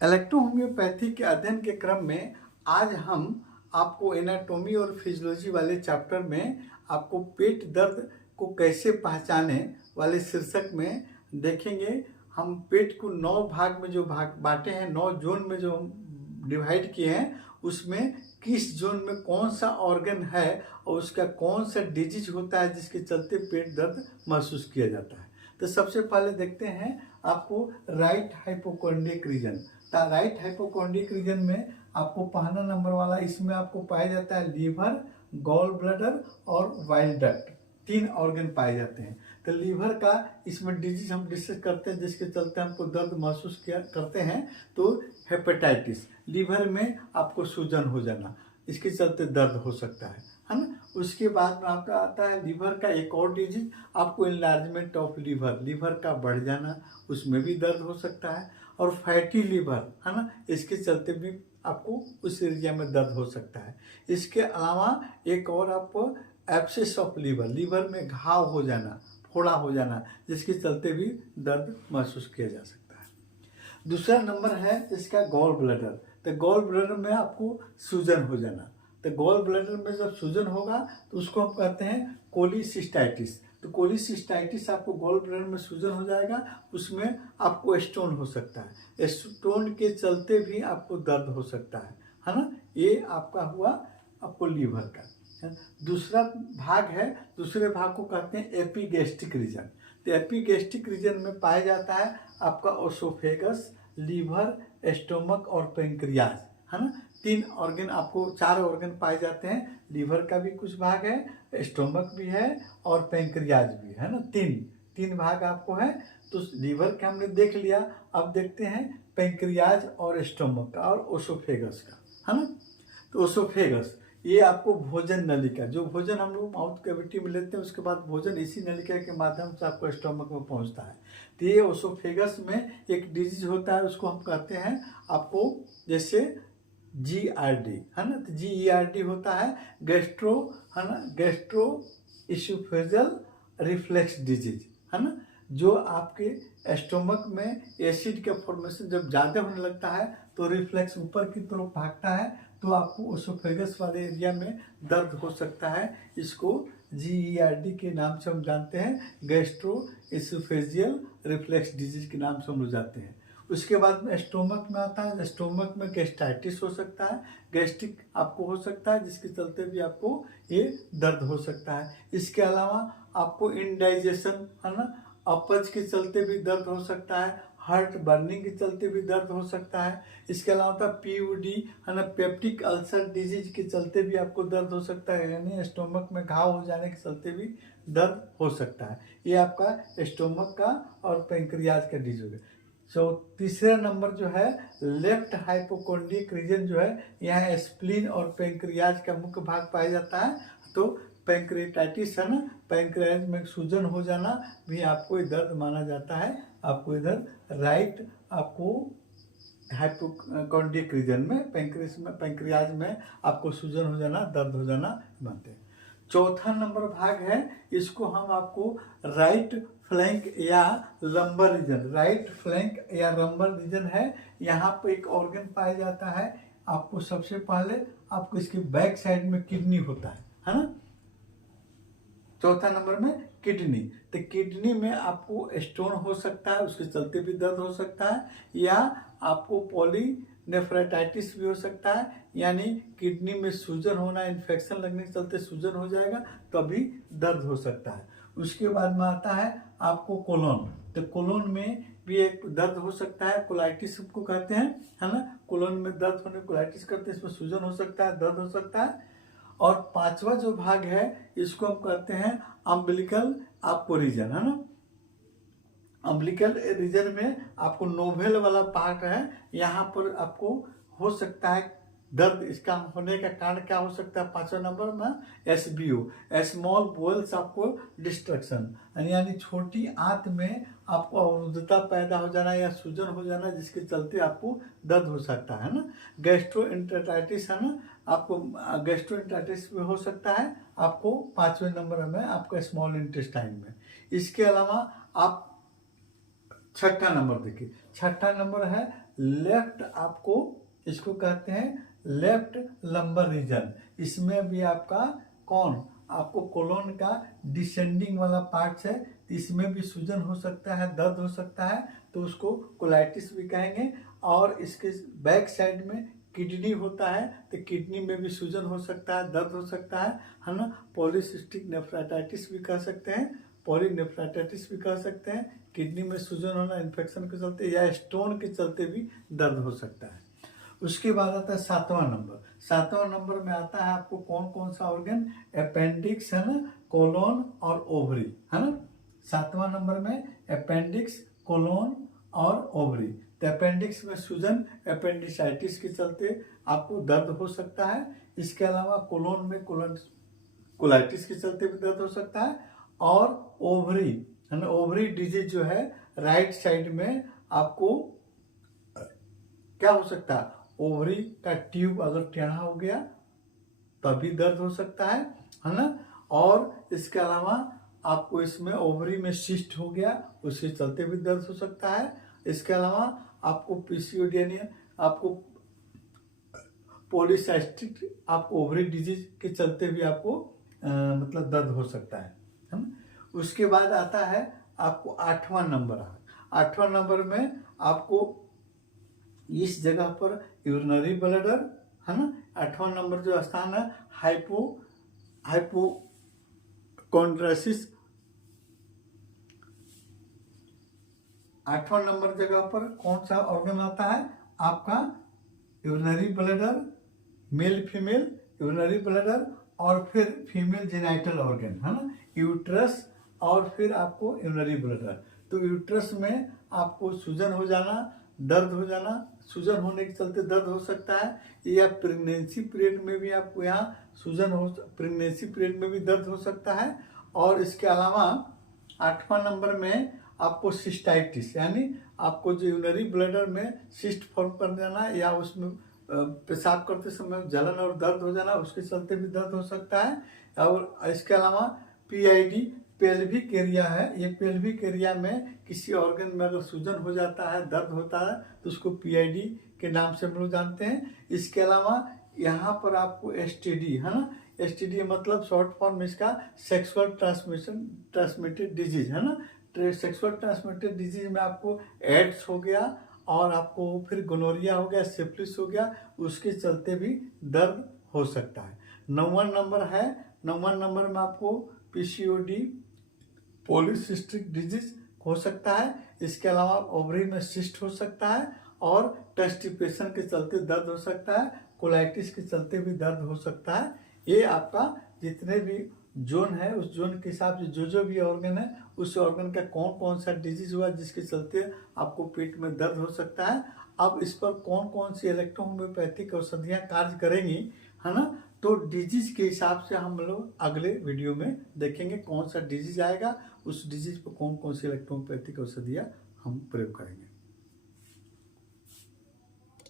Electrohomoeopathy के अध्ययन के क्रम में आज हम आपको एनाटॉमी और फिजियोलॉजी वाले चैप्टर में आपको पेट दर्द को कैसे पहचाने वाले शीर्षक में देखेंगे। हम पेट को 9 भाग में जो बांटे हैं, 9 जोन में जो डिवाइड किए हैं, उसमें किस जोन में कौन सा ऑर्गन है और उसका कौन सा डिजीज होता है जिसके चलते पेट दर्द महसूस किया जाता है। तो सबसे पहले देखते हैं आपको राइट हाइपोकोंड्रिक रीजन। राइट हाइपोकोंड्रिक रीजन में आपको पहला नंबर वाला, इसमें आपको पाया जाता है लीवर, गॉल ब्लैडर और वाइल डक्ट, 3 ऑर्गन पाए जाते हैं। तो लीवर का इसमें डिजीज हम डिस्कस करते हैं जिसके चलते हमको दर्द महसूस किया करते हैं। तो हेपेटाइटिस, लीवर में आपको सूजन हो जाना, इसके चलते दर्द हो सकता है ना। उसके बाद में आपका आता है लीवर का एक और डिजीज, आपको इनलार्जमेंट ऑफ लीवर, लीवर का बढ़ जाना, उसमें भी दर्द हो सकता है। और फैटी लीवर है ना, इसके चलते भी आपको उस एरिया में दर्द हो सकता है। इसके अलावा एक और आपको एब्सेस ऑफ लीवर, लीवर में घाव हो जाना, फोड़ा हो जाना, जिसके चलते भी दर्द महसूस किया जा सकता है। दूसरा नंबर है इसका गॉल ब्लैडर। तो गॉल ब्लैडर में आपको सूजन हो जाना। तो गॉल ब्लैडर में जब सूजन होगा तो उसको हम कहते हैं कोलिसिस्टाइटिस। तो कोलिसिस्टाइटिस आपको गॉल ब्लैडर में सूजन हो जाएगा, उसमें आपको स्टोन हो सकता है, स्टोन के चलते भी आपको दर्द हो सकता है ना। ये आपका हुआ आपको लीवर का। दूसरा भाग है, दूसरे भाग को कहते हैं एपिगैस्ट्रिक रीजन। तो एपिगैस्ट्रिक रीजन में पाया जाता है आपका ओसोफेगस, लीवर, स्टोमक और पेंक्रियाज, है ना। 3 ऑर्गन, आपको 4 ऑर्गन पाए जाते हैं। लीवर का भी कुछ भाग है, स्टोमक भी है और पेंक्रियाज भी है ना। 3 भाग आपको है। तो लीवर का हमने देख लिया, अब देखते हैं पेंक्रियाज और स्टोमक का और ओसोफेगस का, है ना। तो ओसोफेगस ये आपको भोजन नलिका, जो भोजन हम लोग माउथ कैविटी में लेते हैं, उसके बाद भोजन इसी नलिका के माध्यम से आपको स्टोमक में पहुंचता है। तो ये ओसोफेगस में एक डिजीज होता है, उसको हम कहते हैं आपको जैसे GERD, है ना। तो GERD होता है गैस्ट्रो, है ना, गैस्ट्रो इसोफेजियल रिफ्लेक्स डिजीज, है ना। जो आपके स्टोमक में एसिड का फॉर्मेशन जब ज़्यादा होने लगता है तो रिफ्लेक्स ऊपर की तरफ भागता है, तो आपको ओसोफेगस वाले एरिया में दर्द हो सकता है। इसको GERD के नाम से हम जानते हैं, गैस्ट्रो इसोफेजियल रिफ्लेक्स डिजीज के नाम से हम लोग जानते हैं। उसके बाद में स्टोमक में आता है, स्टोमक में गैस्ट्राइटिस हो सकता है, गैस्ट्रिक आपको हो सकता है, जिसके चलते भी आपको ये दर्द हो सकता है। इसके अलावा आपको इंडाइजेशन, है ना, अपच के चलते भी दर्द हो सकता है, हार्ट बर्निंग के चलते भी दर्द हो सकता है। इसके अलावा PUD, है ना, पेप्टिक अल्सर डिजीज के चलते भी आपको दर्द हो सकता है, यानी स्टोमक में घाव हो जाने के चलते भी दर्द हो सकता है। ये आपका स्टोमक का और पेंक्रियाज का डिजीज हो गया। तो तीसरा नंबर जो है लेफ्ट हाइपोकोंड्रिक रीजन जो है, यहाँ स्प्लीन और पेंक्रियाज का मुख्य भाग पाया जाता है। तो पैंक्रेटाइटिस, है ना, पैंक्रियाज में सूजन हो जाना भी आपको दर्द माना जाता है। आपको इधर राइट आपको हाइपोकोंड्रिक रीजन में पैंक्रियाज में आपको सूजन हो जाना, दर्द हो जाना मानते हैं। चौथा नंबर भाग है, इसको हम आपको राइट फ्लैंक या लंबर रीजन, राइट फ्लैंक या लंबर रीजन है। यहाँ पर एक ऑर्गन पाया जाता है। आपको सबसे पहले आपको इसके बैक साइड में किडनी होता है ना। चौथा नंबर में किडनी। तो किडनी में आपको स्टोन हो सकता है, उसके चलते भी दर्द हो सकता है, या आपको पॉलीनेफ्राइटिस भी हो सकता है, यानी किडनी में सूजन होना, इन्फेक्शन लगने के चलते सूजन हो जाएगा, तभी दर्द हो सकता है। उसके बाद में आता है आपको कोलोन। तो कोलोन में भी एक दर्द हो सकता है, कोलाइटिस को कहते हैं, है ना। कोलोन में दर्द होने कोलाइटिस करते हैं, इसमें सूजन हो सकता है, दर्द हो सकता है। और 5वां जो भाग है, इसको हम कहते हैं अम्बिलिकल आपको रीजन, है ना। अम्बिलिकल रीजन में आपको नोवेल वाला पार्ट है, यहाँ पर आपको हो सकता है दर्द। इसका होने का कारण क्या हो सकता है? 5वां नंबर में SBO, स्मॉल बोल्स आपको डिस्ट्रक्शन, यानी छोटी आंत में आपको अवरुद्धता पैदा हो जाना या सूजन हो जाना, जिसके चलते आपको दर्द हो सकता है ना। गैस्ट्रोएंटेराइटिस, है ना, आपको गैस्ट्रोएंटेराइटिस भी हो सकता है आपको 5वें नंबर में आपका स्मॉल इंटेस्टाइन में। इसके अलावा आप 6ठा नंबर देखिए, 6ठा नंबर है लेफ्ट आपको इसको कहते हैं लेफ्ट लंबर रीजन। इसमें भी आपका कौन आपको कोलोन का डिसेंडिंग वाला पार्ट है, तो इसमें भी सूजन हो सकता है, दर्द हो सकता है, तो उसको कोलाइटिस भी कहेंगे। और इसके बैक साइड में किडनी होता है, तो किडनी में भी सूजन हो सकता है, दर्द हो सकता है ना। पॉलीसिस्टिक नेफ्राइटिस भी कह सकते हैं, पॉलीनेफ्राइटिस भी कह सकते हैं। किडनी में सूजन होना इन्फेक्शन के चलते या स्टोन के चलते भी दर्द हो सकता है। उसके बाद आता है 7वां नंबर। 7वां नंबर में आता है आपको कौन कौन सा ऑर्गन, अपेंडिक्स है ना, कोलोन और ओवरी है ना। 7वां नंबर में अपेंडिक्स, कोलोन और ओवरी। तो अपेंडिक्स में सूजन अपेंडिसाइटिस के चलते आपको दर्द हो सकता है। इसके अलावा कोलोन में कोलाइटिस के चलते भी दर्द हो सकता है। और ओवरी है ना, ओवरी डिजीज जो है राइट साइड में आपको क्या हो सकता है, ओवरी का ट्यूब अगर टेढ़ा हो गया तभी दर्द हो सकता है ना। और इसके अलावा आपको इसमें ओवरी में सिस्ट हो गया, उसके चलते भी दर्द हो सकता है। इसके अलावा आपको पीसीओडी यानी आपको पॉलीसाइस्टिक आपको ओवरी डिजीज के चलते भी आपको मतलब दर्द हो सकता है ना। उसके बाद आता है आपको 8वां नंबर। 8वां नंबर में आपको इस जगह पर यूरिनरी ब्लैडर है ना। 8वां नंबर जो स्थान है हाइपोकॉन्ड्रोसिस। 8वां नंबर जगह पर कौन सा ऑर्गन आता है आपका, urinary bladder, male female urinary bladder, और फिर फीमेल जेनाइटल ऑर्गन है ना, यूट्रस और फिर आपको यूरिनरी ब्लैडर। तो यूट्रस में आपको सूजन हो जाना, दर्द हो जाना, सूजन होने के चलते दर्द हो सकता है, या प्रेगनेंसी पीरियड में भी आपको यहाँ सूजन हो, प्रेगनेंसी पीरियड में भी दर्द हो सकता है। और इसके अलावा 8वां नंबर में आपको सिस्टाइटिस यानी आपको जो यूरिनरी ब्लैडर में सिस्ट फॉर्म कर जाना या उसमें पेशाब करते समय जलन और दर्द हो जाना, उसके चलते भी दर्द हो सकता है। और इसके अलावा पीआईडी पेल्विक एरिया है, ये पेल्विक एरिया में किसी ऑर्गन में अगर सूजन हो जाता है, दर्द होता है, तो उसको पीआईडी के नाम से हम लोग जानते हैं। इसके अलावा यहाँ पर आपको एसटीडी है ना, एसटीडी मतलब शॉर्ट फॉर्म इसका सेक्सुअल ट्रांसमिटेड डिजीज है ना। सेक्सुअल ट्रांसमिटेड डिजीज में आपको एड्स हो गया और आपको फिर गोनोरिया हो गया, सिफिलिस हो गया, उसके चलते भी दर्द हो सकता है। 9वां नंबर है, 9वां नंबर में आपको पीसीओडी पॉलीसिस्टिक डिजीज हो सकता है। इसके अलावा ओवरी में सिस्ट हो सकता है और कंस्टिपेशन के चलते दर्द हो सकता है, कोलाइटिस के चलते भी दर्द हो सकता है। ये आपका जितने भी जोन है उस जोन के हिसाब से जो भी ऑर्गन है उस ऑर्गन का कौन कौन सा डिजीज हुआ जिसके चलते आपको पेट में दर्द हो सकता है। अब इस पर कौन कौन सी इलेक्ट्रोहोम्योपैथिक औषधियाँ कार्य करेंगी है ना, तो डिजीज के हिसाब से हम लोग अगले वीडियो में देखेंगे कौन सा डिजीज आएगा, उस डिजीज पर कौन कौन सी इलेक्ट्रोहोम्योपैथिक औषधियाँ हम प्रयोग करेंगे।